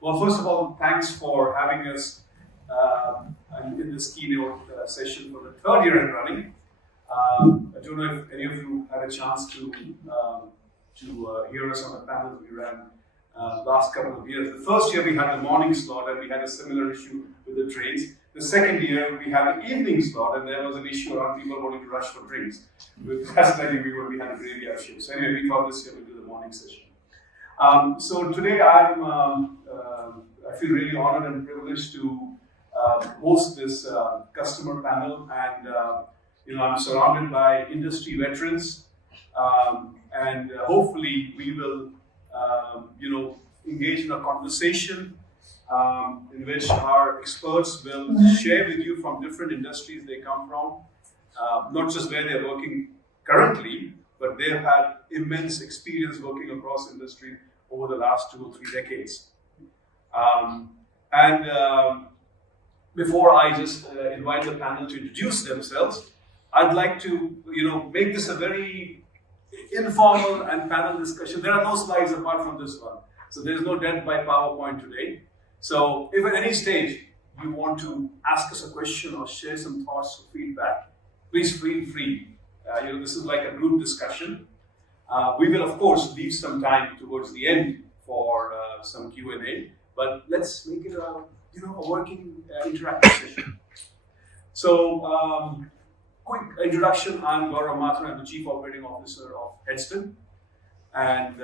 Well, first of all, thanks for having us in this keynote session for the third year in running. I don't know if any of you had a chance to hear us on the panel we ran last couple of years. The first year we had the morning slot and we had a similar issue with the trains. The second year we had the evening slot and there was an issue around people wanting to rush for drinks. That's like we had a graveyard shift. So anyway, we thought this year we'd do the morning session. So today I feel really honored and privileged to host this customer panel, and I'm surrounded by industry veterans, and hopefully we will engage in a conversation in which our experts will share with you from different industries they come from, not just where they're working currently, but they've had immense experience working across industry over the last 2 or 3 decades. Before I just invite the panel to introduce themselves, I'd like to make this a very informal and panel discussion. There are no slides apart from this one. So there's no death by PowerPoint today. So if at any stage you want to ask us a question or share some thoughts or feedback, please feel free. This is like a group discussion. We will, of course, leave some time towards the end for some Q&A, but let's make it a working interactive session. So, quick introduction. I'm Gaurav Mathur. I'm the Chief Operating Officer of HeadSpin, and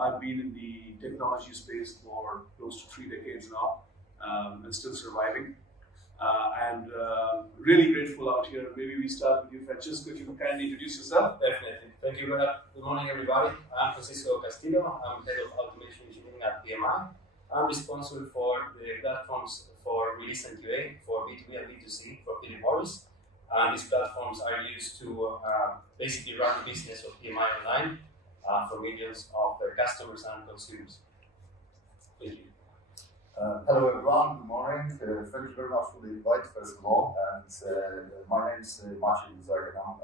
I've been in the technology space for close to 3 decades now, and still surviving. Really grateful out here. Maybe we start with you, Francesco, if you can kindly introduce yourself. Definitely. Thank you, Gaurav. Good morning, everybody. I'm Francisco Castillo. I'm Head of Automation Engineering at PMI. I'm responsible for the platforms for release and QA for B2B and B2C for Philip Morris. And these platforms are used to basically run the business of PMI online for millions of their customers and consumers. Thank you. Hello everyone, good morning. Thank you very much for the invite, first of all. And my name is Maciej Brzek, and I'm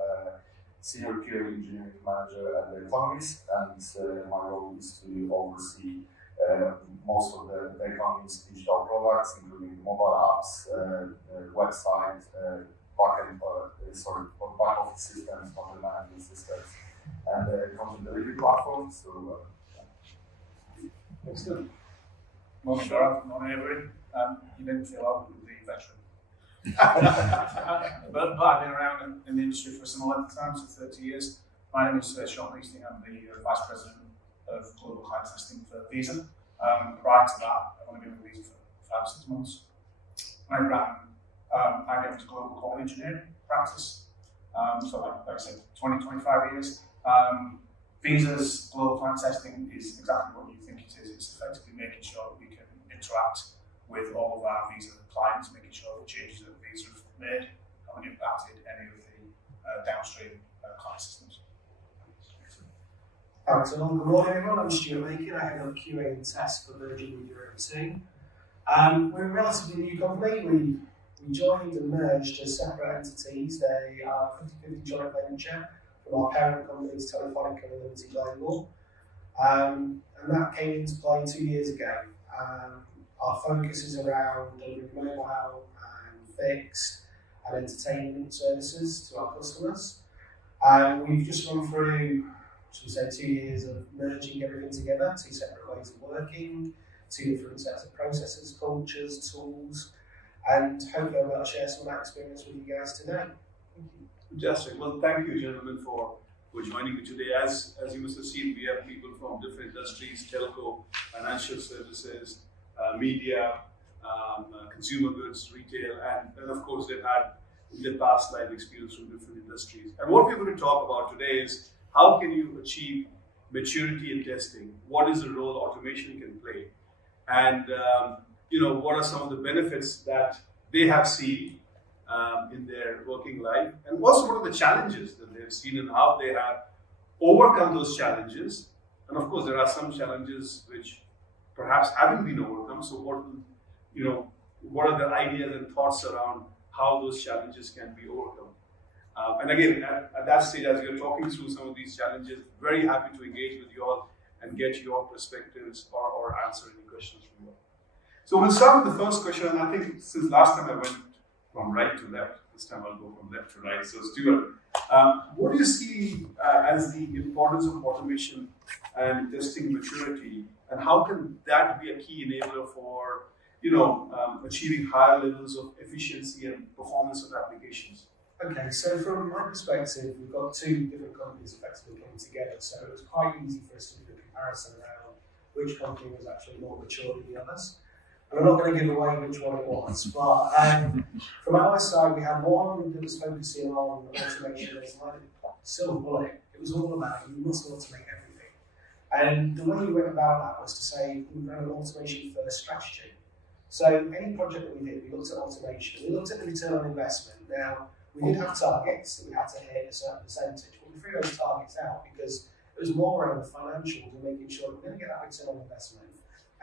Senior QA Engineering Manager at the Economist, and my role is to oversee most of the Economist digital products, including mobile apps, website, back office systems, content management systems, and content delivery platforms. So, Excellent. Morning, Gaurav. Morning, everyone. You didn't feel old with the veteran. but I've been around in the industry for some length of time, so 30 years. My name is Sean Beesting. I'm the Vice President of Global Client Testing for Visa. Prior to that, I've only been with Visa for 5 or 6 months. I ran IBM's Global Quality Engineering practice. So like I said, 20-25 years. Visa's global client testing is exactly what you think it is. It's effectively making sure that we can interact with all of our Visa clients, making sure the changes that Visa have made haven't impacted any of the downstream client systems. Thanks, and good morning everyone. I'm Stuart Makin. I head up QA and test for Virgin Media OT. We're a relatively new company. We joined and merged as separate entities. They are 50/50 joint venture from our parent companies, Telefonica and Liberty Global. And that came into play 2 years ago. Our focus is around delivering mobile and fixed and entertainment services to our customers. We've just gone through, should we say, 2 years of merging everything together, 2 separate ways of working, 2 different sets of processes, cultures, tools, and hopefully I'll be able to share some of that experience with you guys today. Thank you. Fantastic. Well, thank you, gentlemen, for joining me today. As you must have seen, we have people from different industries: telco, financial services, media, consumer goods, retail, and of course they've had in their past life experience from different industries. And what we're going to talk about today is how can you achieve maturity in testing? What is the role automation can play? And what are some of the benefits that they have seen in their working life, and also what are the challenges that they've seen and how they have overcome those challenges. And of course, there are some challenges which perhaps haven't been overcome. So what are the ideas and thoughts around how those challenges can be overcome? And again, at that stage, as you're talking through some of these challenges, very happy to engage with you all and get your perspectives or answer any questions from you all. So we'll start with the first question, and I think since last time I went from right to left, this time I'll go from left to right. So Stuart, what do you see as the importance of automation and testing maturity, and how can that be a key enabler for achieving higher levels of efficiency and performance of applications? Okay, so from my perspective, we've got two different companies effectively coming together, so it was quite easy for us to do a comparison around which company was actually more mature than the others. And I'm not going to give away which one it was, but from our side, we had one that was focusing on automation as like silver bullet. It was all about you must automate everything. And the way we went about that was to say we ran an automation first strategy. So any project that we did, we looked at automation, we looked at the return on investment. Now, we did have targets that we had to hit a certain percentage, but we threw those targets out because it was more around the financials and making sure that we're going to get that return on investment.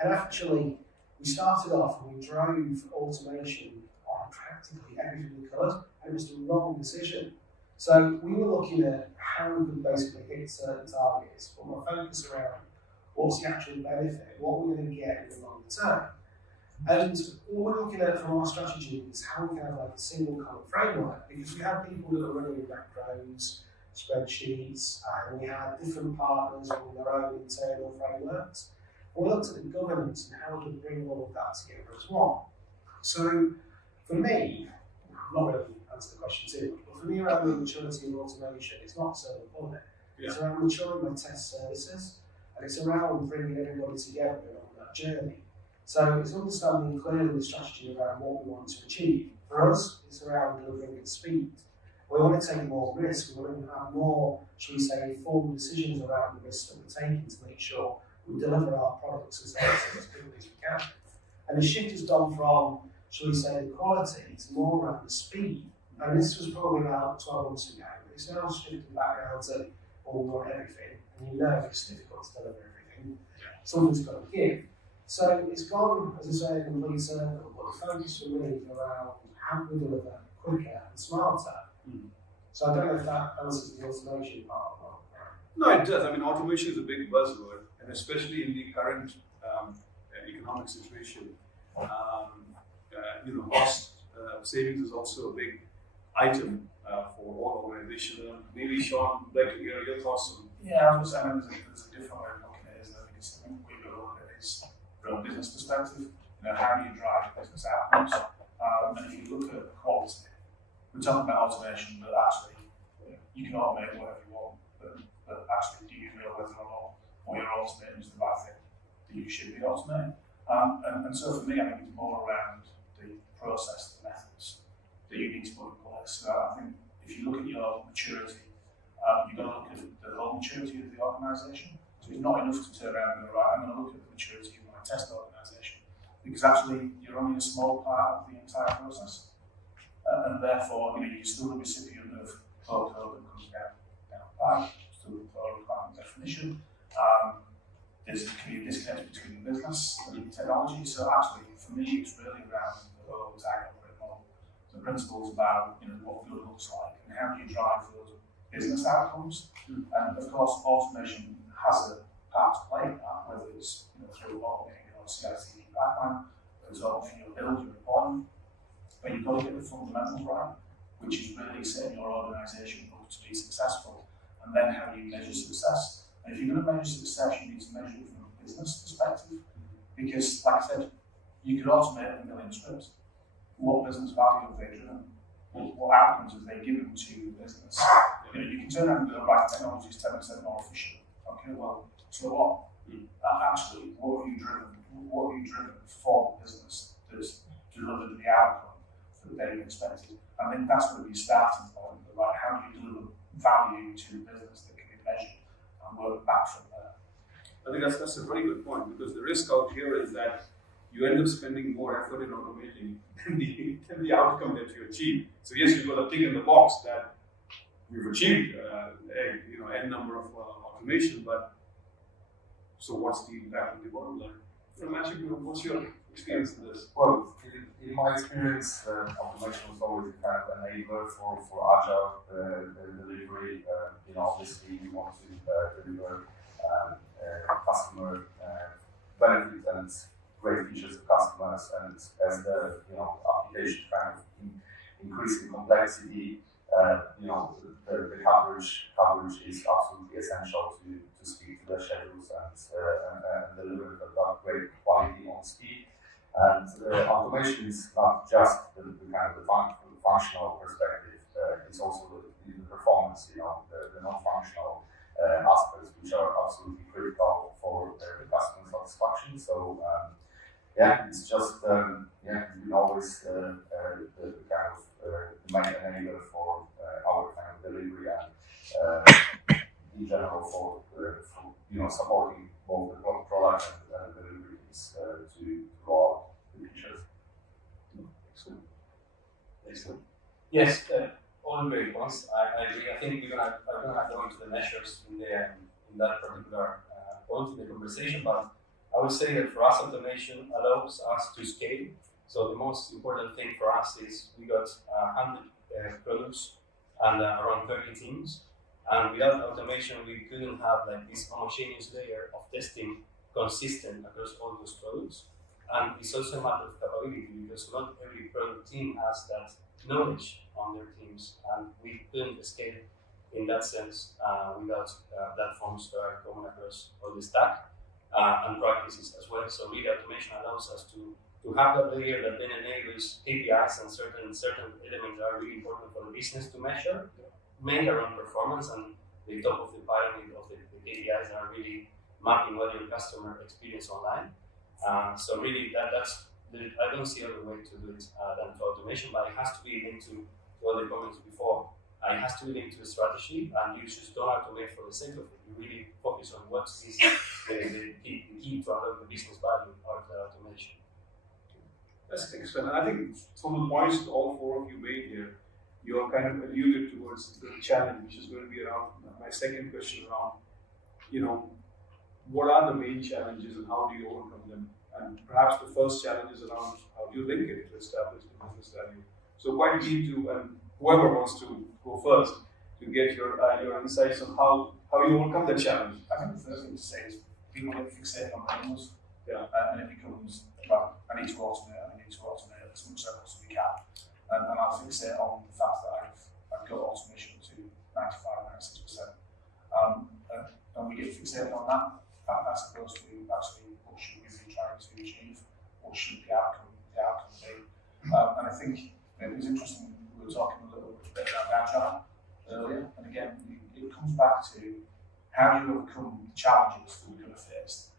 And actually, we started off and we drove automation on practically everything we could, and it was the wrong decision. So we were looking at how we could basically hit certain targets, but we're focused around what's the actual benefit, what we're going to get in the longer term. And what we're looking at from our strategy is how we can have like a single common framework, because we have people that are running macros, spreadsheets, and we had different partners with their own internal frameworks. And we looked at the governance and how we could bring all of that together as one. So for me, I'm not really answer the question too much, but for me around the maturity of automation, it's not so important. It's around maturing my test services, and it's around bringing everybody together on that journey. So it's understanding clearly the strategy around what we want to achieve. For us, it's around delivering at speed. We want to take more risk. We want to have more, shall we say, informed decisions around the risks that we're taking to make sure we deliver our products and services as quickly as we can. And the shift has gone from, shall we say, the quality to more around the speed. And this was probably about 12 months ago. But it's now shifting back around to, well, we want everything. And you know it's difficult to deliver everything. Something's got to give. So it's gone, as I say, a complete circle, but the focus for me is around how can we deliver quicker and smarter. So I don't know if that answers the automation part or not. No, it does. I mean, automation is a big buzzword, and especially in the current economic situation, cost savings is also a big item for all organizations. Maybe Sean, I'd like to hear your thoughts on. Yeah, I was just saying there's a different way of looking at it, isn't there? Because I think we've got to look at this from a business perspective. How do you drive business outcomes? And if you look at quality, we're talking about automation, but actually you can automate whatever you want. But actually, do you know whether or not what you're automating is the right thing that you should be automating? And so for me, I think it's more around the process, the methods that you need to put in place. So I think if you look at your maturity, you've got to look at the whole maturity of the organisation. So it's not enough to turn around and go, right, I'm going to look at the maturity of my test organisation. Because actually, you're only a small part of the entire process. And therefore, you're still the recipient of code that comes down the pipe, still the requirement definition. There's can be a disconnect between the business and the technology. So actually, for me, it's really around the whole tag operating model. The principles about what good looks like and how do you drive those business outcomes. And of course, automation has a part to play in that, whether it's through automating your CI/CD pipeline, whether it's automating your build, your deployment. But you've got to get the fundamentals right, which is really setting your organisation up to be successful. And then how do you measure success? And if you're going to measure success, you need to measure it from a business perspective. Because, like I said, you could automate 1 million scripts. What business value have they driven? What outcomes have they given to the business? You can turn around and go, right, technology is 10% more efficient. Okay, well, so what? Actually, what have you driven? What have you driven for the business that's delivered the outcome that they expected? I think that's going to be a starting point. Like, how do you deliver value to the business that can be measured and work back from there? I think that's a very good point, because the risk out here is that you end up spending more effort in automating than the outcome that you achieve. So yes, you've got a tick in the box that you've achieved n number of automation, but so what's the impact on the bottom line? Maciej, what's your experience in this? Well, in my experience, automation was always a kind of enabler for agile delivery. Obviously, we want to deliver customer benefit and great features to customers, and as the application kind of increase in complexity, the coverage is absolutely essential to speak to the schedules and deliver that great quality on speed. And automation is not just the kind of the functional perspective; it's also the performance, the non-functional aspects, which are absolutely critical for the customer satisfaction. So it's just we always the kind of the main enabler for our kind of delivery and in general for supporting both the product and delivery teams to roll out the features. Excellent. Yes, all great points. I agree. I think we're gonna go into the measures in that particular point in the conversation, but I would say that for us, automation allows us to scale. So the most important thing for us is we got 100 products and around 30 teams. And without automation, we couldn't have like this homogeneous layer of testing consistent across all those products. And it's also a matter of capability because not every product team has that knowledge on their teams, and we couldn't scale in that sense without platforms that are common across all the stack and practices as well. So really, automation allows us to have that layer that then enables KPIs and certain elements that are really important for the business to measure, mainly around performance and the top of the pyramid of the KPIs that are really mapping what your customer experience online. So really, I don't see other way to do it than to automation, but it has to be linked to what the comments before. It has to be linked to a strategy, and you just don't automate for the sake of it. You really focus on what is the key to unlock the business value of the automation. That's excellent. And I think from the points that all four of you made here, you are kind of alluded towards the challenge, which is going to be around my second question around, what are the main challenges and how do you overcome them? And perhaps the first challenge is around how do you link it to establish the business value. So quite keen to, and whoever wants to go first, to get your insights on how you overcome the challenge. I think the first thing to say is people get fixated on numbers, and it becomes, I need to automate as much as I possibly can. And I'll fixate on the fact that I've got automation to 95-96%. And we get fixated on that as opposed to actually what should we be trying to achieve, what should the outcome be. And I think it was interesting, we were talking a little bit about agile earlier, and again, it comes back to how do you overcome the challenges that we're going to face.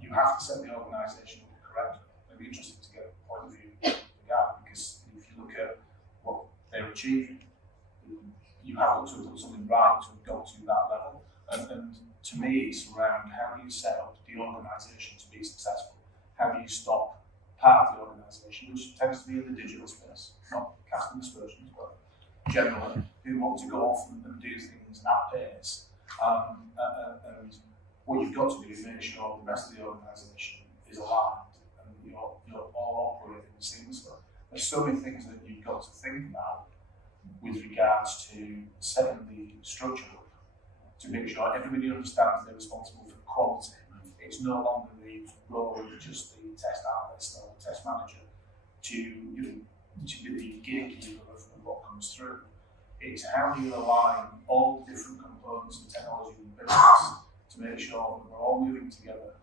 You have to set the organisation up correctly. It'd be interesting to get a point of view from the guy, because if you look at what they're achieving, you have to have done something right to have got to that level. And to me, it's around how do you set up the organisation to be successful? How do you stop part of the organisation, which tends to be in the digital space, not casting aspersions, but generally, who want to go off and do things at pace. And what you've got to do is make sure the rest of the organisation is aligned and you're all operating seamlessly. There's so many things that you've got to think about with regards to setting the structure up to make sure everybody understands they're responsible for quality. It's no longer the role of just the test analyst or the test manager to be the gatekeeper of what comes through. It's how do you align all the different components of technology in the business to make sure that we're all moving together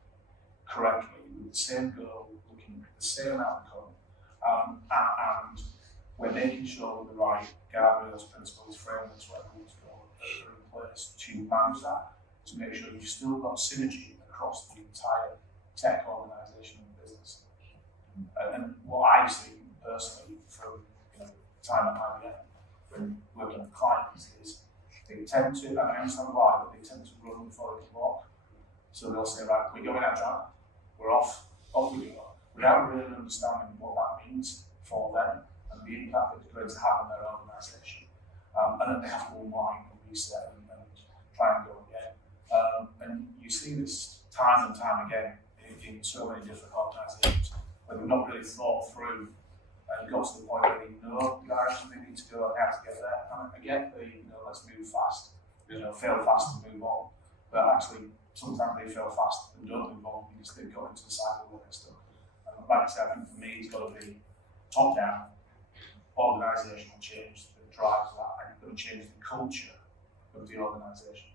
correctly with the same goal, looking at the same outcome, and we're making sure that the right guardrails, principles, frameworks, whatever you want to call it, are in place to manage that, to make sure you've still got synergy across the entire tech organisation and business. And what I've seen personally from time at IBM, when working with clients, is they tend to, and I understand why, but they tend to run before they can walk. So they'll say, right, we're going agile, we're off we go, without really understanding what that means for them and the impact it's going to have on their organisation. And then they have to unwind and reset and try and go again. And you see this time and time again in so many different organisations where they've not really thought through and got to the point where they know the direction they need to go and how to get there. And again, let's move fast, fail fast and move on. But actually, sometimes they fail fast and don't move on because they've got into the cycle where they're stuck. like I said, I think for me, it's got to be top-down, organisational change that drives that, and it's got to change the culture of the organisation.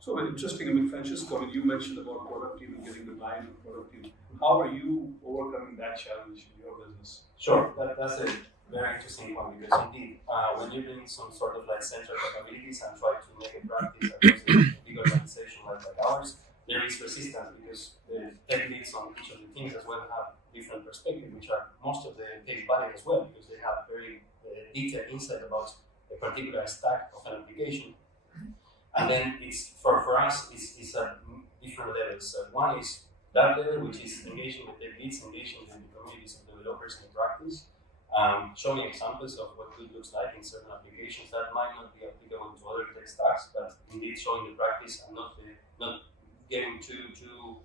So interesting. I mean, Francesco, I mean, you mentioned about product team and getting the buy-in of product team. How are you overcoming that challenge in your business? Sure, that's a very interesting point because indeed, when you bring some sort of like central capabilities and try to make a practice across a big organization like ours, there is resistance because the tech leads on each of the teams as well have different perspectives, which are most of the case valid as well because they have very detailed insight about a particular stack of an application. And then it's for us it's at different levels. One is that level, which is engaging with the leads, engaging with the communities of developers in practice, showing examples of what good looks like in certain applications that might not be applicable to other tech stacks, but indeed showing the practice and not getting too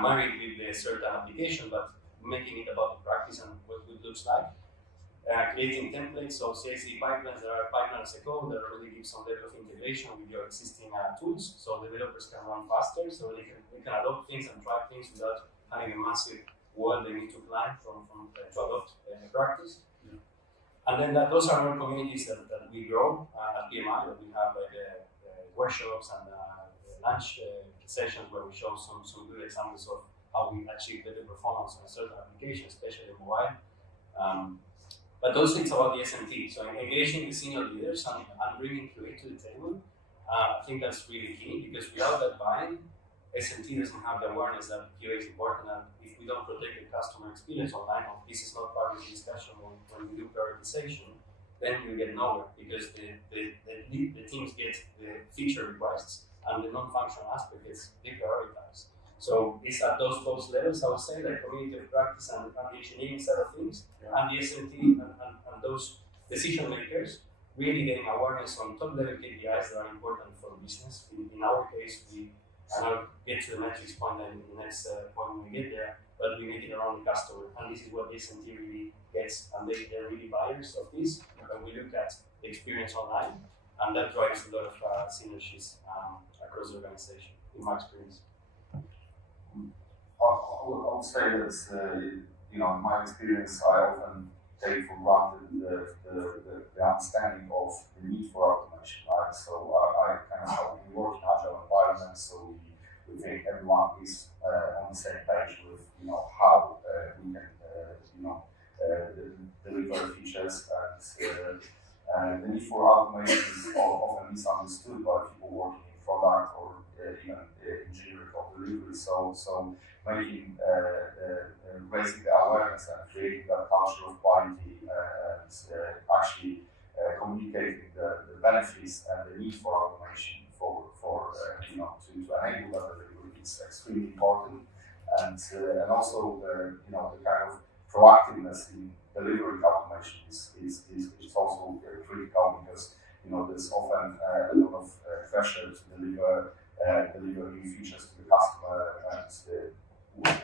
married with a certain application, but making it about the practice and what good looks like. Creating templates, so CI/CD pipelines that are pipeline as a code that already give some level of integration with your existing tools, so developers can run faster, so they can adopt things and try things without having a massive wall they need to climb to adopt practice. Yeah. And then those are our communities that we grow at PMI, that we have workshops and lunch sessions where we show some good examples of how we achieve better performance on certain applications, especially mobile. But also it's about the SMT, so engaging the senior leaders and bringing QA to the table. I think that's really key because without that buy-in, SMT doesn't have the awareness that QA is important, and if we don't protect the customer experience online, or this is not part of the discussion when we do prioritization, then we get nowhere because the teams get the feature requests and the non-functional aspect gets deprioritized. So it's at those levels, I would say, like community of practice and the engineering side of things, and the SMT and those decision makers really getting awareness on top level KPIs that are important for business. In our case, and I'll get to the metrics point in the next point when we get there, but we make it around the customer, and this is what the SMT really gets, and they're really buyers of this. When we look at the experience online, and that drives a lot of synergies across the organization, in my experience. I would say that, in my experience, I often take for granted the understanding of the need for automation, right? So I kind of we work in agile environments, so we think everyone is on the same page with, how we can, deliver features, and the need for automation is often misunderstood by people working in product or even engineering or delivery. So making raising the awareness and creating that culture of quality and actually communicating the benefits and the need for automation to enable that delivery is extremely important, and also the kind of proactiveness in delivering automation is also critical because there's often a lot of pressure to deliver new features to the customer, and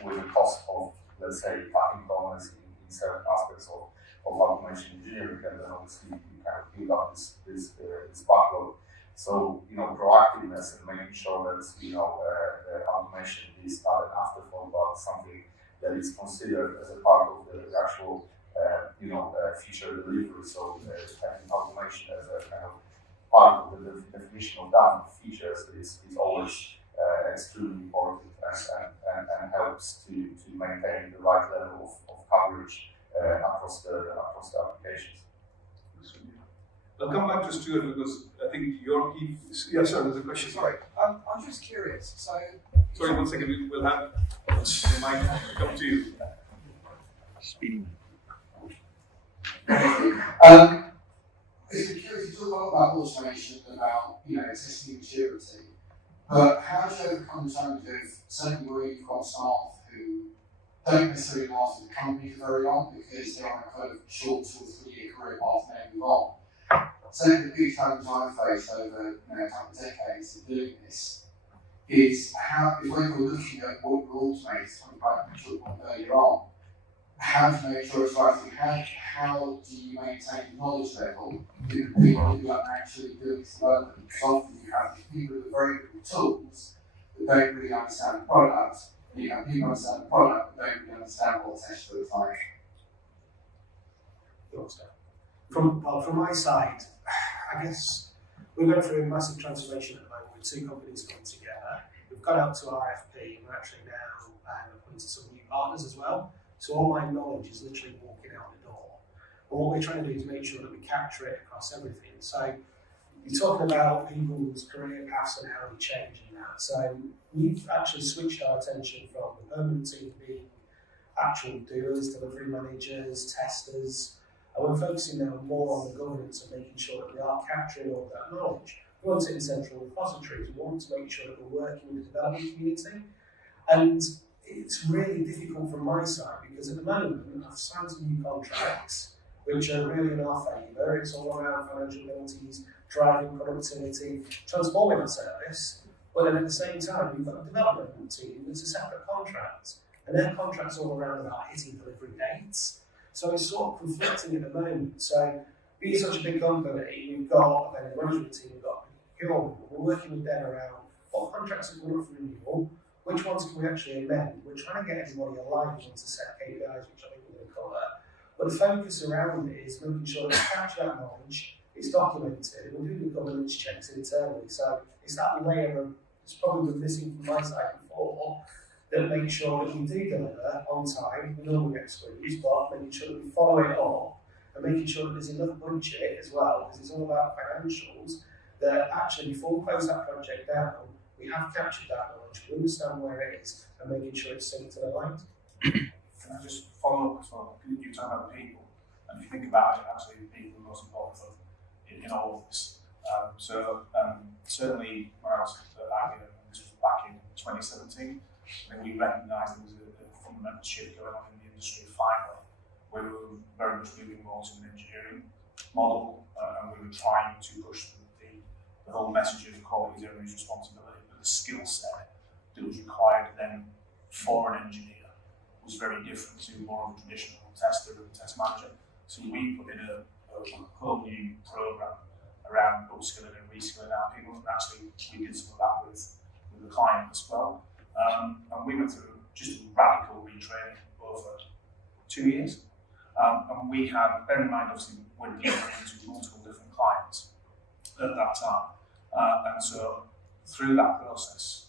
with the cost of, let's say, cutting corners in certain aspects of automation engineering, and then obviously you kind of build up this backlog. So proactiveness and making sure that automation is not an afterthought, but something that is considered as a part of the actual feature delivery. So having automation as a kind of part of the definition of done features is always extremely important and helps to maintain the right level of coverage across the applications. I'll come back to Stuart because I think your key. Yeah, sorry, there's a question. Sorry, I'm just curious. Sorry, 1 second. We'll have the mic come to you. Speedy. It's curious, you talk a lot about automation, about testing maturity, but how do you overcome the challenge of certainly where you've got staff who don't necessarily last with the company for very long because they're on a kind of short 2 or 3 year career path and then move on. So the big challenge I've faced over a couple of decades of doing this is when we're looking at what we're automating, something like the point earlier on, how to make sure it's right. How do you maintain the knowledge level with the people who are actually doing this development? Because often you have people with very good tools that don't really understand the product, people understand the product, but don't really understand what the test looks like. From my side, I guess we're going through a massive transformation at the moment with two companies coming together. We've got out to RFP and we're actually now appointed some new partners as well. So all my knowledge is literally walking out the door. And what we're trying to do is make sure that we capture it across everything. So you're talking about people's career paths and how they change in that. So we've actually switched our attention from the permanent team being actual doers, delivery managers, testers, and we're focusing now more on the governance and making sure that we are capturing all of that knowledge. We want it in central repositories. We want to make sure that we're working with the development community. And it's really difficult from my side because at the moment I've signed some new contracts which are really in our favour. It's all around financial abilities, driving productivity, transforming the service. But then at the same time, we've got a development team that's a separate contract. And their contract's all around about hitting delivery dates. So it's sort of conflicting at the moment. So being such a big company, we've got a vendor management team, we've got procurement, we're working with them around what contracts are going up for renewal, which ones can we actually amend. We're trying to get everybody aligned onto set KPIs, which I think we're going to cover. But the focus around it is making sure that we capture that knowledge, it's documented, and we're doing the governance checks internally. So it's that layer of, it's probably been missing from my side before, that makes sure that we do deliver on time. We normally get squeezed, but making sure that we follow it up and making sure that there's enough budget as well, because it's all about financials, that actually before we close that project down, we have captured that knowledge, we understand where it is, and making sure it's synced and aligned. Can I just follow up as well? You're talking about people, and if you think about it, actually, people are the most important in all of this. Certainly, when I was at IBM, this was back in 2017, and we recognised there was a fundamental shift going on in the industry finally, where we were very much moving more to an engineering model, and we were trying to push the whole message of quality is everybody's responsibility, but the skill set that was required then for an engineer was very different to more of a traditional tester and test manager. So we put in a whole new program around upskilling and reskilling our people, and actually we did some of that with the client as well. And we went through just a radical retraining over 2 years. And we had, bear in mind, obviously, we're dealing into multiple different clients at that time. And so through that process,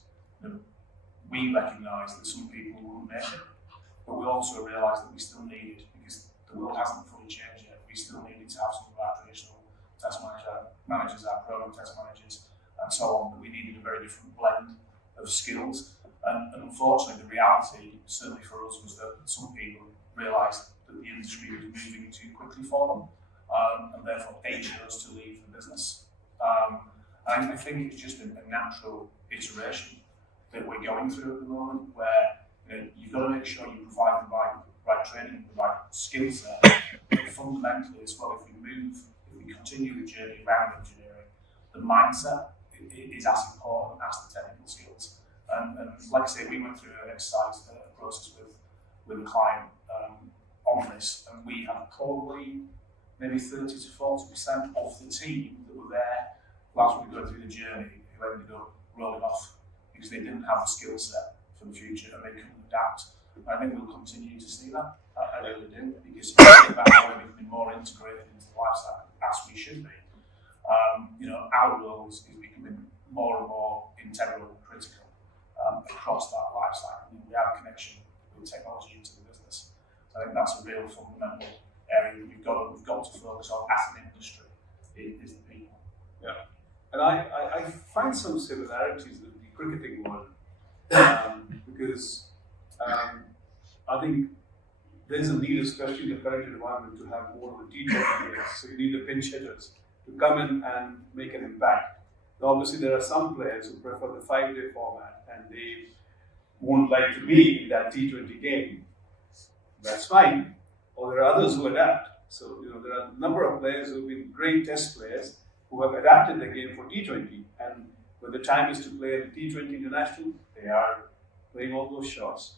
we recognised that some people wouldn't make it, but we also realised that we still needed, because the world hasn't fully changed yet, we still needed to have some of our traditional test managers, our program test managers, and so on, but we needed a very different blend of skills. And unfortunately, the reality, certainly for us, was that some people realised that the industry was moving too quickly for them, and therefore they chose to leave the business. And I think it's just a natural iteration that we're going through at the moment, where you've got to make sure you provide the right training, the right skill set. But fundamentally as well, if we continue the journey around engineering, the mindset is as important as the technical skills. And like I say, we went through an exercise, a process with a client on this, and we had probably maybe 30 to 40% of the team that were there whilst we were going through the journey who ended up rolling off because they didn't have the skill set for the future and they couldn't adapt. And I think we'll continue to see that. I really do, because that's how we're becoming more integrated into the lifestyle as we should be. Our role is becoming more and more integral and critical across that life cycle. We have a connection with technology into the business. So I think that's a real fundamental area that we've got to focus on as an industry, is the people. Yeah. And I find some similarities with the cricketing world, because I think there's a need, especially in the current environment, to have more of the T20 players. So you need the pinch hitters to come in and make an impact. Now, obviously, there are some players who prefer the 5-day format and they won't like to be in that T20 game. That's fine. Or there are others who adapt. So, there are a number of players who have been great test players who have adapted the game for T20. And when the time is to play the T20 International, they are playing all those shots.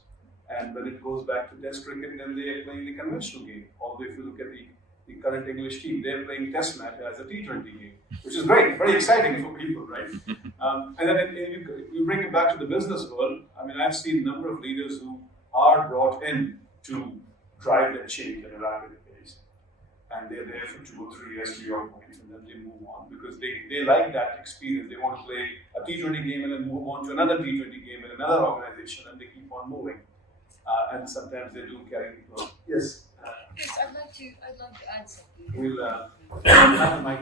And when it goes back to test cricket, then they are playing the conventional game. Although if you look at the the current English team, they're playing test match as a T20 game, which is great, very exciting for people, right? And then you bring it back to the business world. I mean, I've seen a number of leaders who are brought in to drive that change at a rapid pace. And they're there for 2 or 3 years to your point, and then they move on because they like that experience. They want to play a T20 game and then move on to another T20 game in another organization, and they keep on moving. And sometimes they do carry people. Yes? Yes, I'd love to add something. We'll have the mic.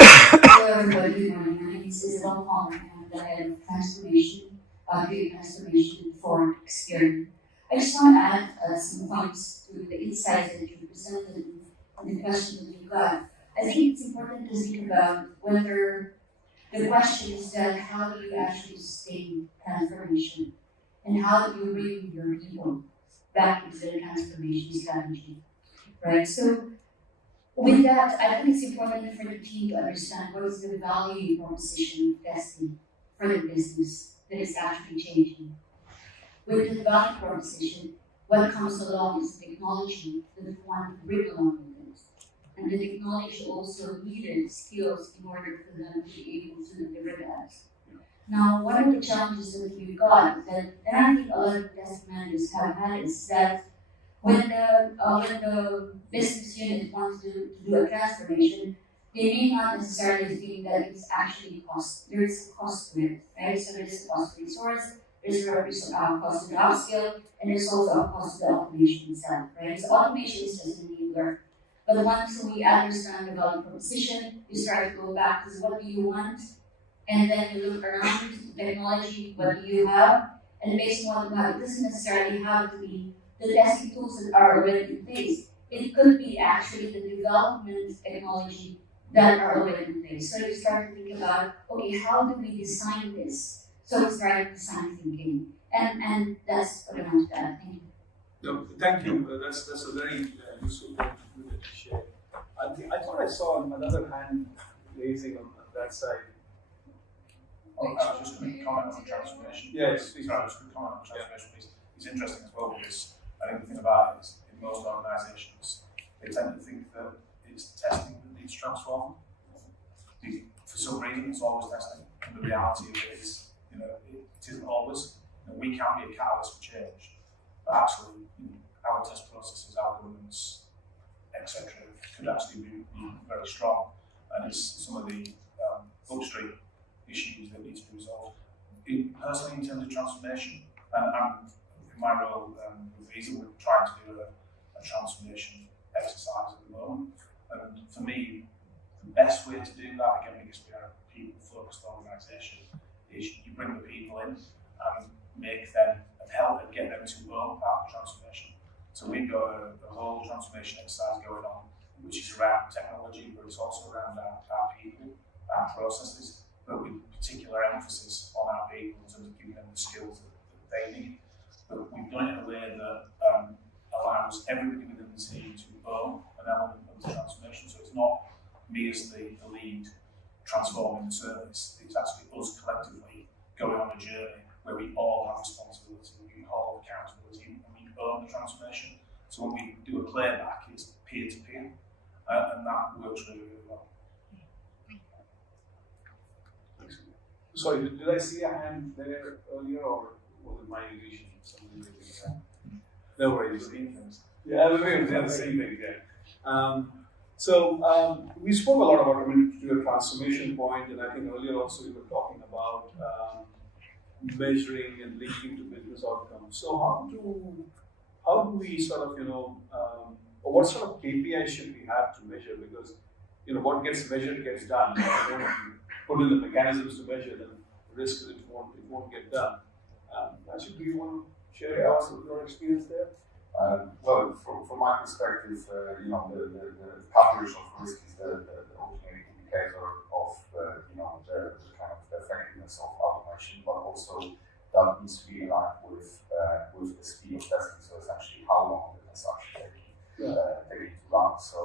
Hello everybody, my name is Isabel Palmer and I am transformation, creative transformation for Experian. I just want to add some points to the insights that you presented and the question that you got. I think it's important to think about whether the question is that how do you actually sustain transformation and how do you bring your people back into the transformation strategy, right? So with that, I think it's important for the team to understand what is the value proposition of testing for the business that is actually changing. With the value proposition, what comes along is technology that we want to bring along with it. And the technology also needed skills in order for them to be able to deliver that. Now, one of the challenges that we've got, and I think a lot of test managers have had, is that when the business unit wants to do a transformation, they may not necessarily think that it's actually cost. There is a cost to it, right? So there's a cost to resource, there's a cost to the upskill, and there's also a cost to the automation itself, right? So automation is just an enabler. But once we understand the value proposition, you start to go back to what do you want, and then you look around the technology, what do you have, and based on what you have, it doesn't necessarily have to be the testing tools that are already in place. It could be actually the development technology that are already in place. So you start to think about, okay, how do we design this? So we start design thinking. And that's what I want to add. Thank you. No, thank you. That's a very useful point to share. I thought I saw another hand raising on that side. I was just going to comment on transformation. Yes, please. Sorry, I was going to comment on transformation piece. It's interesting as well because I think the thing about it is in most organisations they tend to think that it's testing that needs transforming. For some reason, it's always testing, and the reality of it is, it isn't always. We can't be a catalyst for change, but actually, our test processes, our governance, etc., could actually be very strong, and it's some of the upstream issues that need to be resolved. Personally, in terms of transformation, and in my role with Visa, we're trying to do a transformation exercise at the moment. And for me, the best way to do that, again, because we are a people-focused organisation, is you bring the people in and make them and help and get them to own part of the transformation. So we've got a whole transformation exercise going on, which is around technology, but it's also around our people, our processes, but with particular emphasis on our people in terms of giving them the skills that they need. But we've done it in a way that allows everybody within the team to own an element of the transformation. So it's not me as the lead transforming the service, it's actually us collectively going on a journey where we all have responsibility, we all have accountability, and we own the transformation. So when we do a playback, it's peer-to-peer, and that works really, really well. Sorry, did I see a hand there earlier, or was it my illusion? No worries. Yeah, we're the same thing. Yeah. So we spoke a lot about to a transformation point, and I think earlier also we were talking about measuring and linking to business outcomes. So how do we sort of or what sort of KPI should we have to measure? Because what gets measured gets done. If you don't put in the mechanisms to measure, then the risk is it won't get done. Maciej, do you want to share your experience there? Well, from my perspective, the coverage of risk is the ultimate indicator of the kind of effectiveness of automation, but also that needs to be aligned with the speed of testing. So essentially, how long the transaction taking to run. So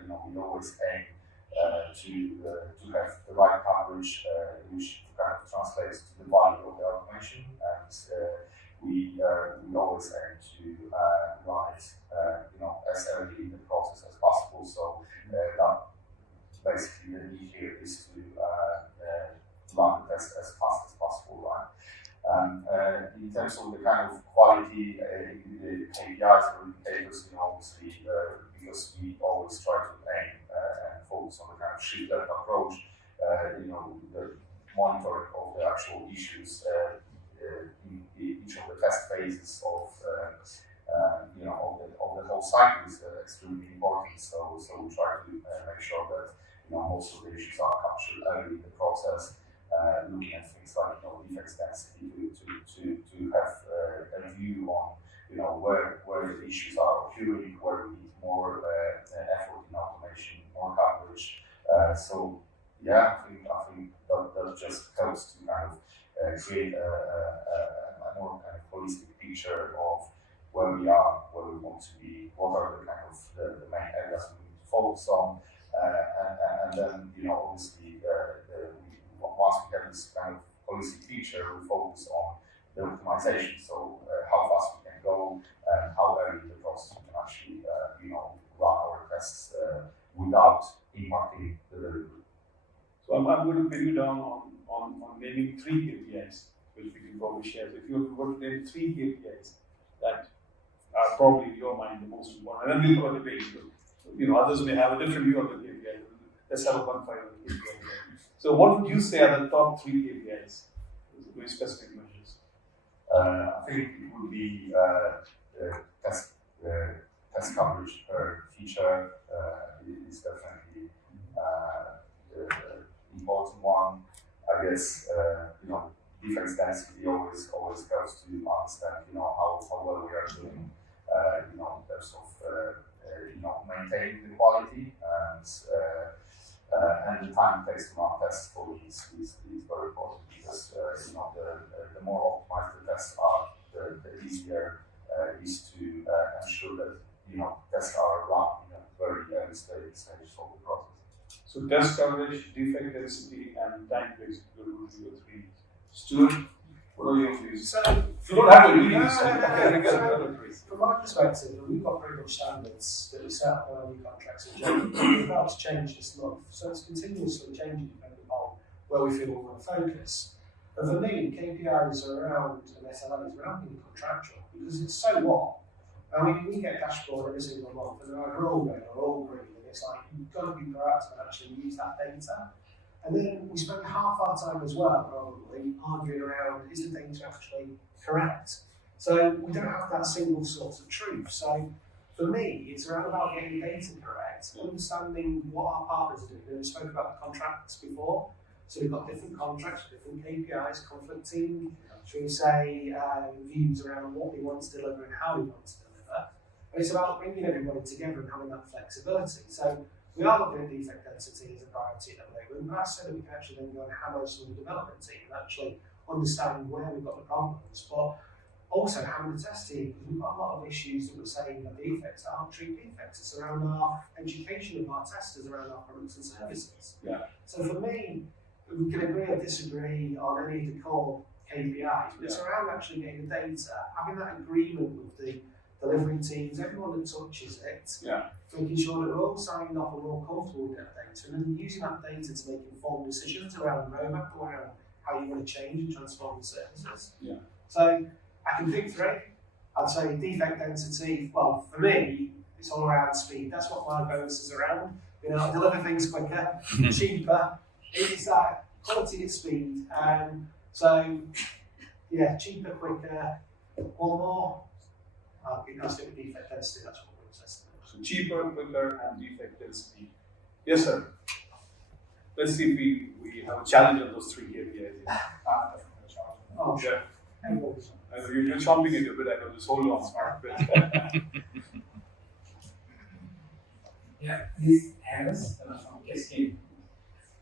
we always aim to have the right coverage, which kind of translates to the value of the automation, and we always aim to write as early in the the KPIs or indicators, obviously, because we always try to aim and focus on the kind of shift-left approach, the monitoring of the actual issues in each of the test phases of the whole cycle is extremely important. So we try to make sure that most of the issues are captured early in the process, looking at things like defects density to have a view on where the issues are occurring, where we need more effort in automation, more coverage. I think that just helps to kind of create a more kind of holistic picture of where we are, where we want to be, what are the kind of the main areas we need to focus on, and then obviously once we have this kind of holistic picture, we focus on the optimization. So how fast we can go and how early in the process we can actually run our tests without impacting the delivery. So I'm going to pin you down on naming 3 KPIs, which we can probably share. So if you were to name 3 KPIs that are probably in your mind the most important, and then we'll go on the page. Others may have a different view of the KPI. Let's have a bonfire of the KPI. So what would you say are the top 3 KPIs, very specific measures? I think it would be test coverage per feature is definitely the important one. I guess defects density always helps to understand how well we are doing in terms of maintaining the quality and the time it takes to run tests for these is very important because the more optimized the tests are, the easier it is to ensure that tests are run in a very early stage of the process. So test coverage, defect density, and time to execute would be your 3. Stuart, what are your views? So, if you don't have a reading, from my perspective, we've got very much standards that we set up on our new contracts in January. We're about to change this month, so it's continuously changing depending on where we feel we want to focus. But for me, KPIs are around, and SLAs around being contractual, because it's so what? I mean, we get a dashboard every single month, and they're all red or all green, and it's like, you've got to be proactive and actually use that data. And then we spend half our time as well, probably, arguing around, is the data actually correct? So we don't have that single source of truth. So for me, it's around about getting the data correct, understanding what our partners are doing. And we spoke about the contracts before. So we've got different contracts, different KPIs, conflicting, should we say, views around what we want to deliver and how we want to deliver. And it's about bringing everybody together and having that flexibility. So we are looking at defect density as a priority at the moment, but I said that we can actually then go and hammer some of the development team and actually understand where we've got the problems, but also hammer the test team, because we've got a lot of issues that we're saying are defects, aren't true defects. It's around our education of our testers, around our products and services. Yeah. So for me, we can agree or disagree on any of the core KPIs, but it's around actually getting the data, having that agreement with the delivery teams, everyone that touches it, making sure that we're all signed off and we're all comfortable with that data, and then using that data to make informed decisions around the roadmap, around how you want to change and transform the services. Yeah. So I can pick 3. I'd say defect density, well, for me, it's all around speed. That's what my bonus is around. I deliver things quicker, cheaper. It's that quality at speed. Cheaper, quicker, one more. I think that's it with defect density, that's what we're assessing. So cheaper, quicker, and defect density. Yes, sir. Let's see if we have a challenge on those 3 KPIs. Oh, sure. You're chomping at your bit. I know this whole long smart bit. This is Harris from Castillo.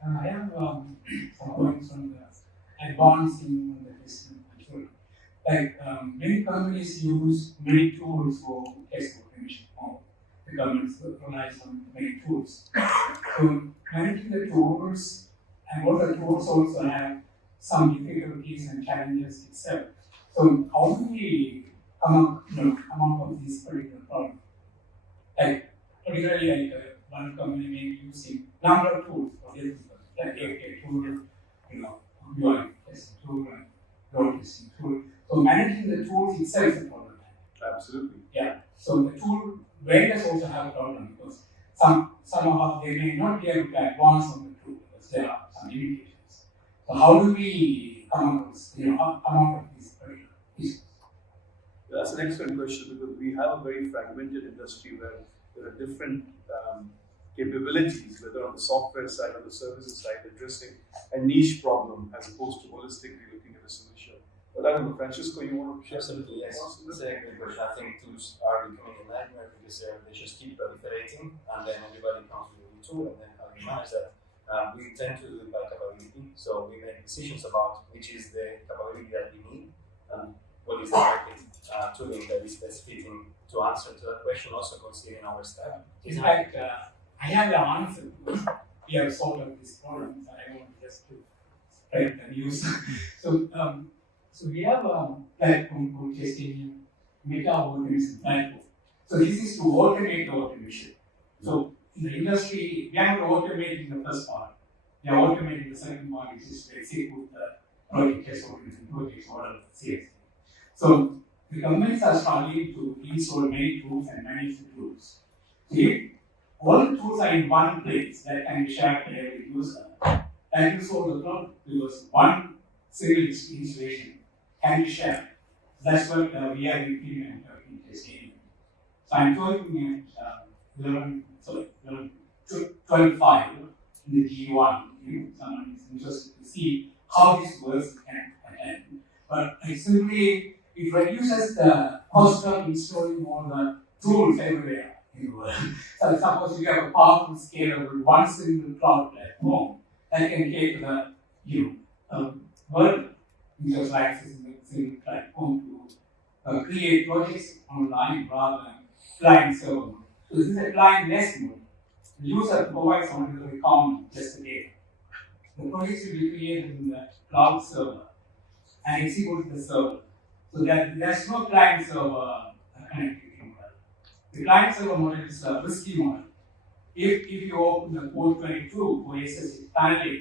I have some points on the advancing on the testing control. Many companies use many tools for test automation. The government relies on many tools. So managing the tools, and all the tools also have some difficulties and challenges itself. So how do we come up with this particular problem? Particularly one company may be using number of tools for this, like a tool, UI testing tool, and load testing tool. So managing the tools itself is a problem. Absolutely. Yeah. So the tool vendors also have a problem because somehow they may not be able to advance on the tool because there are some limitations. So how do we come up with these particular issues? That's an excellent question because we have a very fragmented industry where there are different capabilities, whether on the software side or the services side, addressing a niche problem as opposed to holistically looking at a solution. But I don't know, Francisco, you want to share? Absolutely, yes. It's a great question. I think tools are becoming a nightmare because they just keep proliferating, and then everybody comes with a new tool, and then how you manage that. We tend to do it by capability, so we make decisions about which is the capability that we need and what is the market tooling that is best fitting to answer to that question, also considering our staff. In fact, I have the answer because we have solved these problems. I want just to spread the news. So we have a platform called Castillo, automation platform. So this is to automate the automation. So in the industry, we are not automating the first part. We are automating the second part, which is to execute the project test automation projects or CSV. So the companies are starting to install many tools and manage the tools. So if all the tools are in one place that can be shared by every user, that will solve the problem because one single installation can be shared. That's what we are implementing in this game. So I'm talking at 12.5 in the G1. Someone is interested to see how this works can attend. But simply, it reduces the cost of installing all the tools everywhere in the world. So suppose you have a powerful scalable one single cloud platform that can take the world just accessing the single platform to create projects online rather than client server mode. So this is a client-less mode. The user provides only the account, just the data. The projects will be created in the cloud server and execute the server. So that there's no client server connectivity model. The client server model is a risky model. If you open the port 22 for SSH tunnel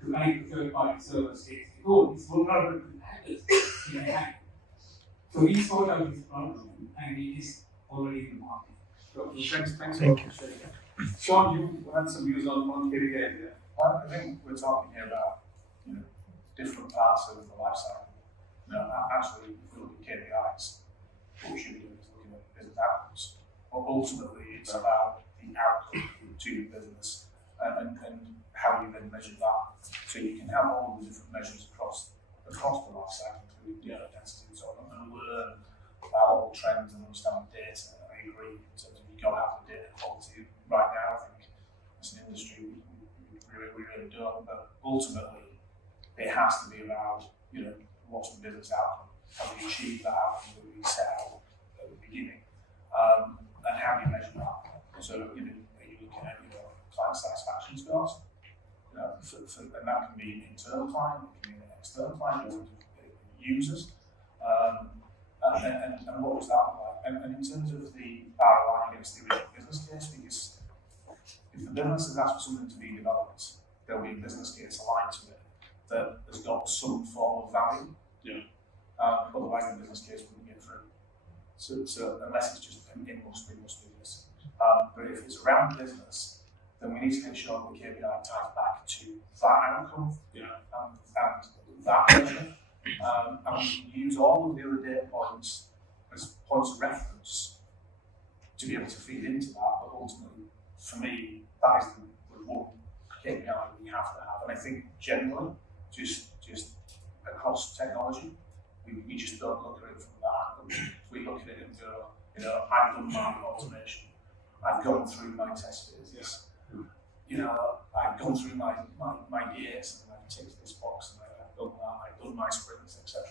to connect to third-party servers, it's vulnerable to hackers. So we sort out this problem and it is already in the market. Thanks. Thank you. Sean, you had some views on KPI here. I think we're talking here about different parts of the life cycle. Actually, if we look at KPIs, what we should be doing is looking at business outcomes. But ultimately, it's about the outcome to your business and how you then measure that. So you can have all the different measures across the life cycle, including data density. So I'm going to learn about all the trends and understand data. I agree in terms of you've got to have the data quality right now. I think as an industry, we really don't. But ultimately, it has to be about what's the business outcome? How do you achieve that outcome that we set out at the beginning? And how do you measure that? So, are you looking at client satisfaction scores? And that can be an internal client, it can be an external client, or users. And what was that like? And in terms of the ROI against the original business case, because if the business has asked for something to be developed, there'll be a business case aligned to it that has got some form of value. Otherwise, the business case wouldn't get through. So unless it's just it must do this. But if it's around business, then we need to make sure the KPI ties back to that outcome and that measure. And we can use all of the other data points as points of reference to be able to feed into that. But ultimately, for me, that is the one KPI we have to have. And I think generally, just across technology, we just don't look at it from that angle. We look at it and go, I've done my automation, I've gone through my test phases, I've gone through my years and I've ticked this box and I've done that, I've done my sprints, etc.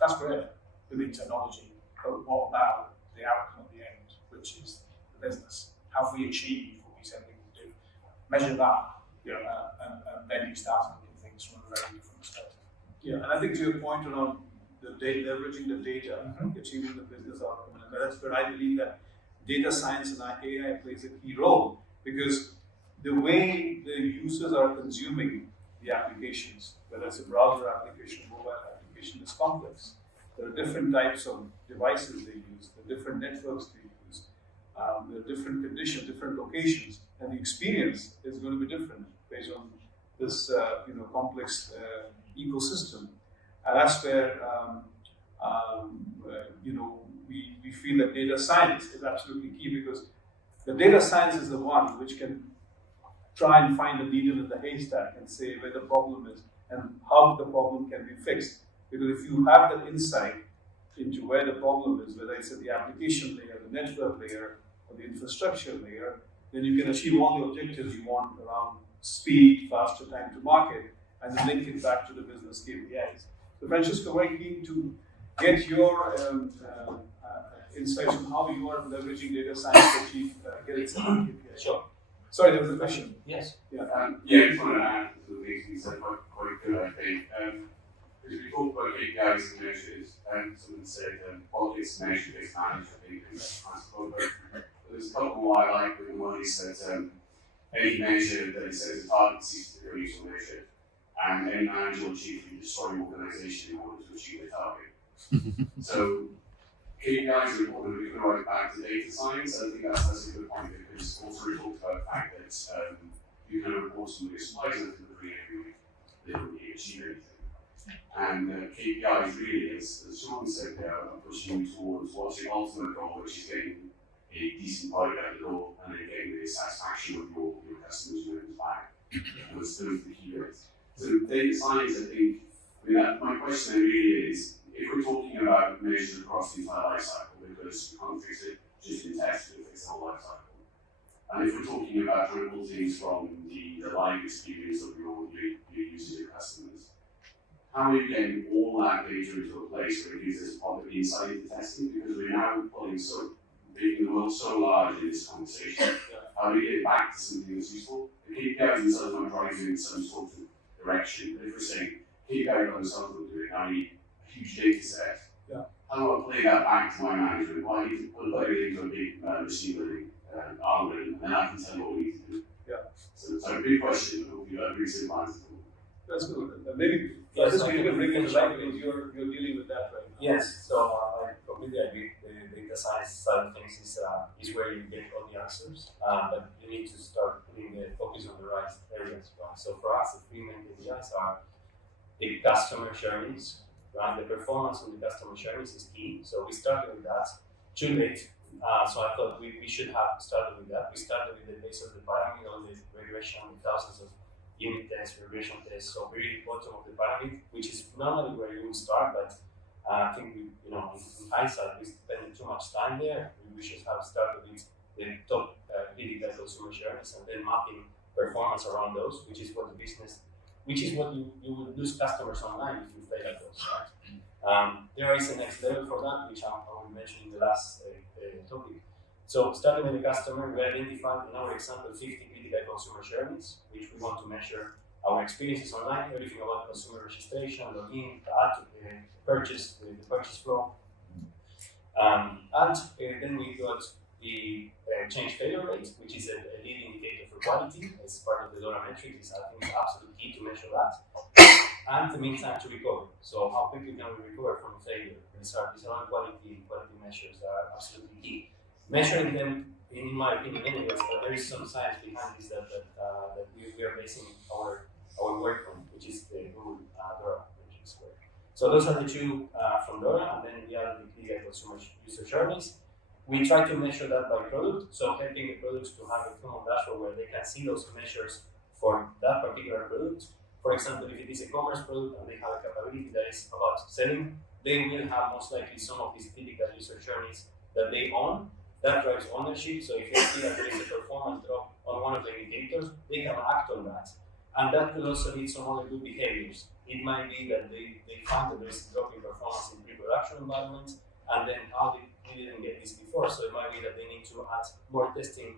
That's great within technology, but what about the outcome at the end, which is the business? Have we achieved what we said we would do? Measure that, and then you start looking at things from a very different perspective. Yeah, and I think to your point around the data, leveraging the data, achieving the business outcome, and that's where I believe that data science and AI plays a key role, because the way the users are consuming the applications, whether it's a browser application, mobile application, is complex. There are different types of devices they use, the different networks they use, there are different conditions, different locations, and the experience is going to be different based on this complex ecosystem. And that's where we feel that data science is absolutely key, because the data science is the one which can try and find the needle in the haystack and say where the problem is and how the problem can be fixed. Because if you have that insight into where the problem is, whether it's at the application layer, the network layer, or the infrastructure layer, then you can achieve all the objectives you want around speed, faster time to market, and then link it back to the business KPIs. So Francisco, very keen to get your insights on how you are leveraging data science to achieve getting some KPIs. Sure. Sorry, there was a question. Yes. Yeah, I just want to add to the things you said quite good, I think. Because we talk about KPIs and measures, and someone said politics, measure-based management, I think, is but there's a couple I like, and one is that any measure that it says a target ceases to be reached or measured, and any manager or chief can destroy an organization in order to achieve their target. So KPIs are important. We can write back to data science. I think that's a good point, because also we talked about the fact that you can report some of your supplies into the every week. They don't really achieve anything. And KPIs really, as Sean said there, are pushing you towards what's the ultimate goal, which is getting a decent product out the door and then getting the satisfaction of your customers and members back. And those are the key bits. So data science, I think, my question really is, if we're talking about measures across the entire life cycle, because you can't fix it just in tests, you fix the whole life cycle. And if we're talking about trying to pull things from the live experience of your users, your customers, how are you getting all that data into a place where it gives us proper insight into testing? Because we're now making the world so large in this conversation. How do we get it back to something that's useful? The KPIs themselves are driving in some sort of direction. But if we're saying KPIs themselves will do it, I need a huge data set. Yeah. How do I play that back to my management? Why need to put everything into a big machine learning algorithm, and then I can tell you what we need to do? Yeah. So a big question. I hope you agree with the That's good. Maybe Yes, this I you can can bring in the finish right up. because you're dealing with that right now. Yes, so I completely agree. The data science side of things is where you get all the answers, but you need to start putting the focus on the right areas. Right? So for us, the three main KPIs are the customer journeys, right? The performance on the customer journeys is key. So we started with that too late. So I thought we should have started with that. We started with the base of the pyramid, all the regression, the thousands of unit tests, regression tests, so very bottom of the pyramid, which is normally where you would start, but I think in hindsight, we spent too much time there. We should have started with the top critical consumer journeys and then mapping performance around those, which is what you will lose customers online if you fail at those, right? There is a next level for that, which I will mention in the last topic. So starting with the customer, we identified in our example 50 critical consumer journeys, which we want to measure our experiences online, everything about consumer registration, login, add to the purchase flow. And then we got the change failure rate, which is a lead indicator for quality. As part of the DORA metric, is I think absolutely key to measure that. And the mean time to recover. So how quickly can we recover from failure? These are quality measures that are absolutely key. Measuring them, in my opinion, anyways, but there is some science behind this that we are basing our work on, which is the DORA square. So those are the two from DORA, and then we have the critical consumer user journeys. We try to measure that by product, so helping the products to have a common dashboard where they can see those measures for that particular product. For example, if it is a commerce product and they have a capability that is about selling, they will have most likely some of these critical user journeys that they own. That drives ownership, so if they see that there is a performance drop on one of the indicators, they can act on that. And that could also lead some other good behaviors. It might be that they find that there is a drop in performance in pre-production environments, and then how they didn't get this before, so it might be that they need to add more testing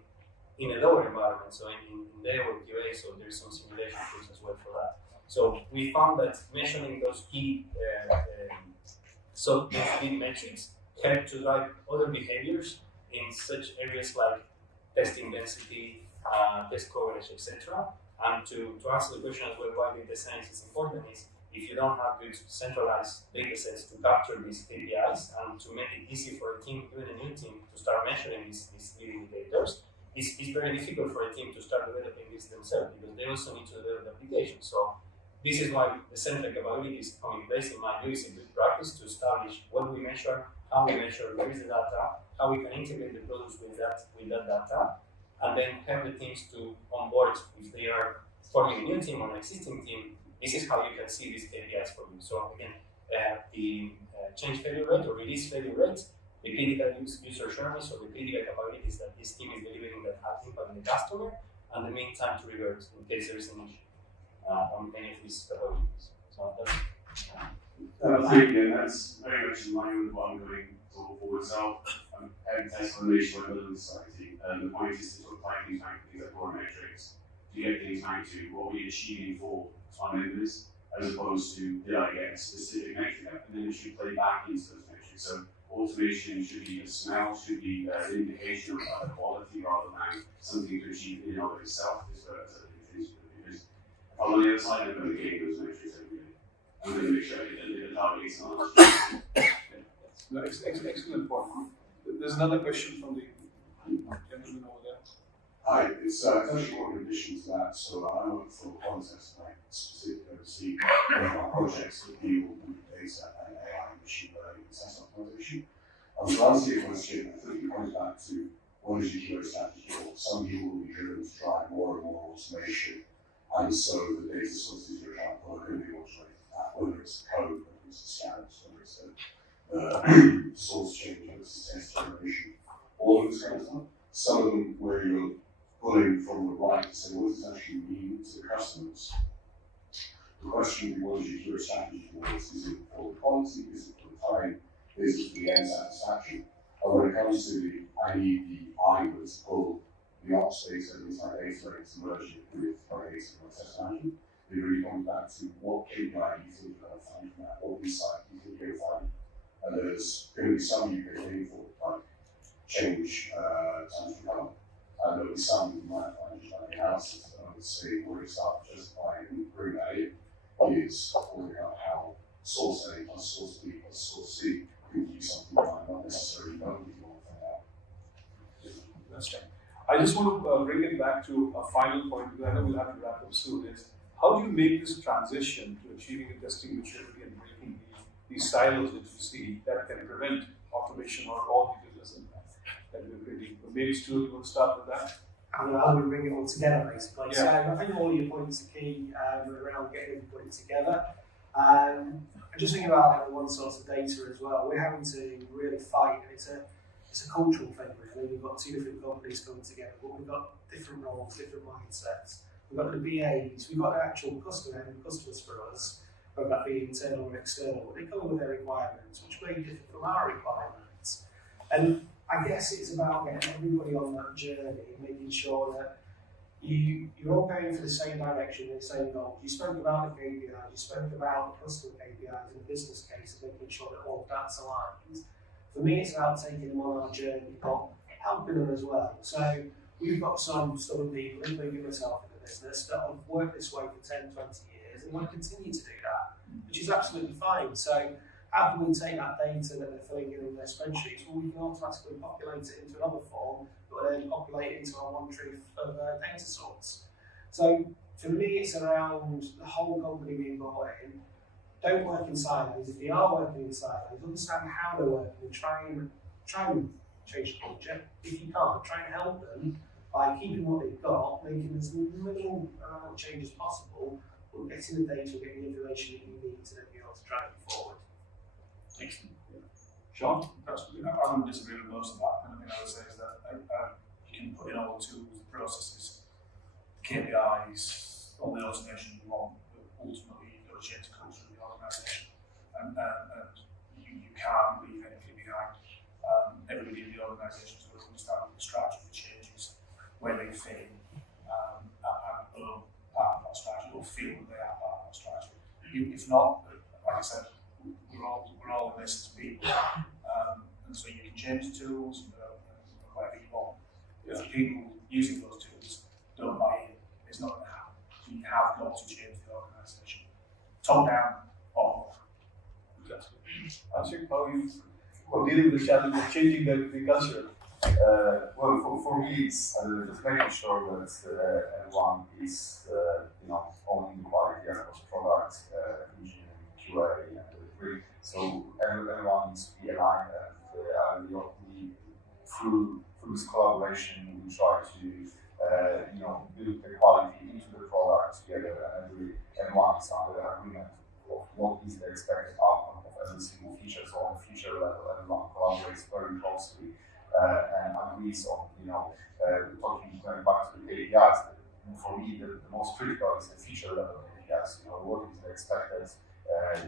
in a lower environment, so in their QA, so there's some simulation tools as well for that. So we found that measuring those key metrics help to drive other behaviors in such areas like testing density, test coverage, etc. And to answer the question as well why data science is important is if you don't have good centralized data sets to capture these KPIs and to make it easy for a team, even a new team, to start measuring these lead indicators, it's very difficult for a team to start developing this themselves because they also need to develop the application. So this is why the central capabilities come in place. In my view, is a good practice to establish what we measure, how we measure, where is the data, how we can integrate the products with that data, and then have the teams to onboard if they are forming a new team or an existing team. This is how you can see these KPIs for you. So again, the change failure rate or release failure rate, the critical user journeys or the critical capabilities that this team is delivering that have impact on the customer, and the mean time to revert in case there is an issue on any of these capabilities. So that's thank you, and that's very much in line with what I'm going to talk for myself. I'm head test for the Nationwide Building Society, and the point is to sort of tie things back to things like core metrics, to get things back to what we're achieving for our members, as opposed to did I get a specific metric, and then it should play back into those metrics. So automation should be a smell, should be an indication of quality rather than something to achieve in and of itself. Because on the other side, I'm going to gain those metrics every day. I'm going to make sure I get the targets on. No, excellent point. There's another question from the gentleman over there. Hi, it's actually one in addition to that. So I work for Quantas, like specifically oversee one of our projects that deal with data and AI and machine learning and test optimization. To answer your question, I think it comes back to what is your QA strategy for? Some people will be driven to try more and more automation, and so the data sources you're trying to pull are going to be automated. Whether it's code, whether it's a scans, whether it's a source change, whether it's a test generation, all of this kind of stuff. Some of them where you're pulling from the right to say, what does this actually mean to the customers? The question would be, what is your QA strategy for this? Is it for the quality? Is it for the time? Is it for the end satisfaction? And when it comes to the, I need the I to pull the ops data, things like data rates, merging it with our data and test management, it really comes back to what KPI you think you're going to find from that, what insight you think you're going to find. And there's going to be some you can aim for, like change time to come. And there'll be some you might find just like analysis that I would say where you start to justify and bring that in is working out how source A plus source B plus source C can give you something you might not necessarily know if you want to find out. That's right. I just want to bring it back to a final point, because I know we'll have to wrap up soon, is how do you make this transition to achieving a testing maturity and breaking these silos that you see that can prevent automation or all the business impact that we're creating? Maybe Stuart, you want to start with that? And how do we bring it all together, basically? Yeah. So I think all your points are key around getting everybody together. And just thinking about having one source of data as well, we're having to really fight. It's a cultural thing, really. We've got two different companies coming together, but we've got different roles, different mindsets. We've got the BAs, we've got the actual customers for us, whether that be internal or external, but they come with their requirements, which may differ from our requirements. And I guess it's about getting everybody on that journey, making sure that you're all going for the same direction and the same goals. You spoke about the KPIs, you spoke about the customer KPIs and the business case, and making sure that all of that's aligned. For me, it's about taking them on our journey, but helping them as well. So we've got some stubborn people, including myself in the business, that have worked this way for 10, 20 years and want to continue to do that, which is absolutely fine. So how can we take that data that they're filling in their spreadsheets? Well, we can automatically populate it into another form, but then populate it into our one tree of data source. So for me, it's around the whole company being bought in. Don't work in silos. If they are working in silos, understand how they're working and try and change the culture. If you can't, try and help them by keeping what they've got, making as little change as possible, but getting the data, getting the information that you need to then be able to drive it forward. Excellent. Sean? I wouldn't disagree with most of that. And the thing I would say is that you can put in all the tools, the processes, KPIs, all the automation you want, but ultimately you've got to change the culture of the organisation. And you can't leave anything behind. Everybody in the organisation has got to understand the strategy for changes, where they fit in, and are part of that strategy, or feel that they are part of that strategy. If not, like I said, we're all in this as people, and so you can change the tools, whatever you want. If the people using those tools don't buy in, it's not going to happen. So you have got to change the organisation. Top down, Maciej, how are you dealing with the challenge of changing the culture? Well, for me, it's just making sure that everyone is, owning the quality across product, engineering, QA, and delivery. So everyone needs to be aligned, and through this collaboration, we try to, build the quality into the product together, and everyone is under agreement of what is the expected outcome of every single feature. So on the feature level, everyone collaborates very closely. And agrees on, going back to the KPIs, for me, the most critical is the feature level KPIs. What is the expected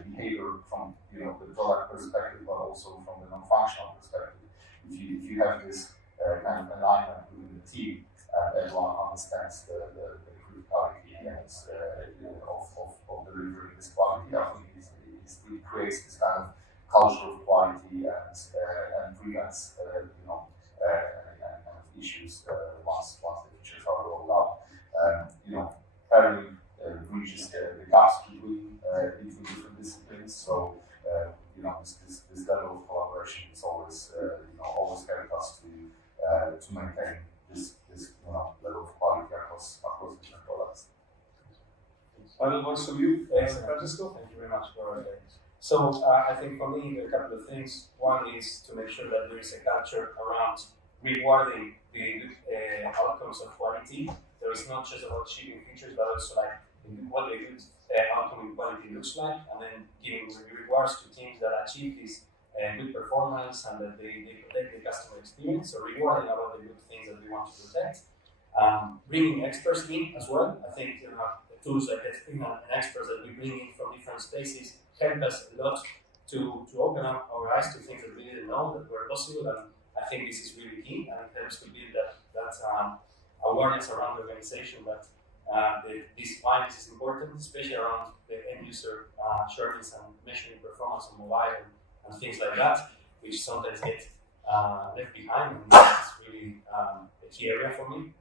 behavior from, the product perspective, but also from the non-functional perspective. If you have this kind of alignment within the team, everyone understands the criticality and of delivering this quality, I think it creates this kind of culture of quality and prevents issues once the features are rolled out. Pairing bridges the gaps between different disciplines. So this level of collaboration is always helped us to maintain this level of quality across different products. Final words from you, Francisco? Thank you very much for that. So I think for me, there are a couple of things. One is to make sure that there is a culture around rewarding the good outcomes of quality. There is not just about shipping features, but also like what a good outcome in quality looks like, and then giving rewards to teams that achieve this good performance and that they protect the customer experience. So rewarding about the good things that we want to protect. Bringing experts in as well. I think the tools like HeadSpin and experts that we bring in from different spaces help us a lot to open up our eyes to things that we didn't know that were possible, and I think this is really key, and it helps to build that awareness around the organization that this finance is important, especially around the end user journeys and measuring performance on mobile and things like that, which sometimes get left behind, and that's really a key area for me.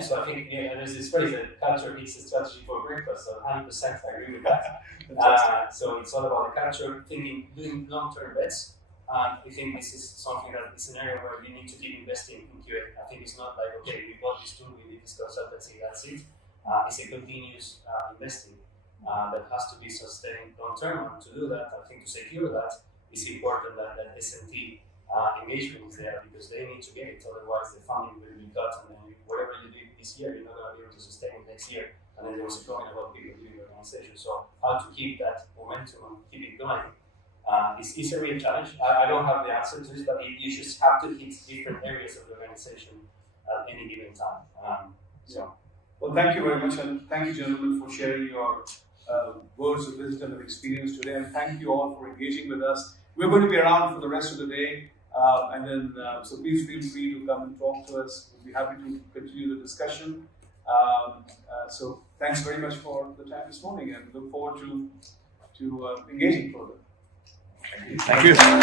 So I think there's this phrase that culture eats the strategy for breakfast, so 100% I agree with that. So it's all about the culture, doing long-term bets. I think this is something that is an area where you need to keep investing in QA. I think it's not like, okay, we bought this tool, we did this consultancy, that's it. It's a continuous investing that has to be sustained long-term, and to do that, I think to secure that, it's important that S&T engagement is there, because they need to get it, otherwise the funding will be cut, and then whatever you do this year, you're not going to be able to sustain it next year. And then there was a comment about people doing the organization. So how to keep that momentum and keep it going is a real challenge. I don't have the answer to this, but you just have to hit different areas of the organization at any given time. Well, thank you very much, and thank you, gentlemen, for sharing your words of wisdom and experience today, and thank you all for engaging with us. We're going to be around for the rest of the day. So please feel free to come and talk to us. We'll be happy to continue the discussion. So thanks very much for the time this morning, and look forward to engaging further. Thank you.